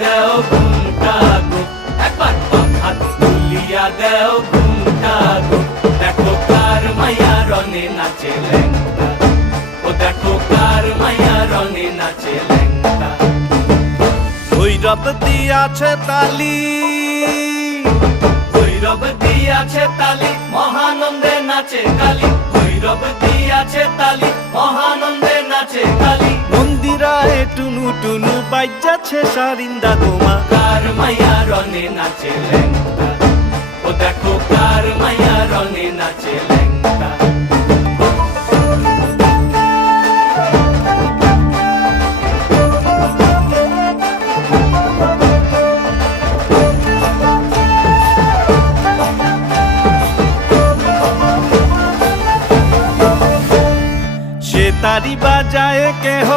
দেও ঘুমটা গো, একবার বাম হাত তুলিয়া দেও ঘুমটা গো। দেখো কার মাইয়া রনে নাচে ল্যাংটা, ও দেখো কার মাইয়া রনে নাচে ল্যাংটা। ভৈরব দিয়াছে তালি, ভৈরব দিয়াছে তালি, মহানন্দে নাচে কালী। ভৈরব দিয়াছে তালি, মহানন্দে নাচে কালী। মন্দিরায় টুনু টুনু বাজ্যাছে সারিন্দা গোমা। কার মাইয়া রনে নাচে ল্যাংটা, ও দেখো কার মাইয়া রনে নাচে ল্যাংটা। সে তারি বাজায় কেহ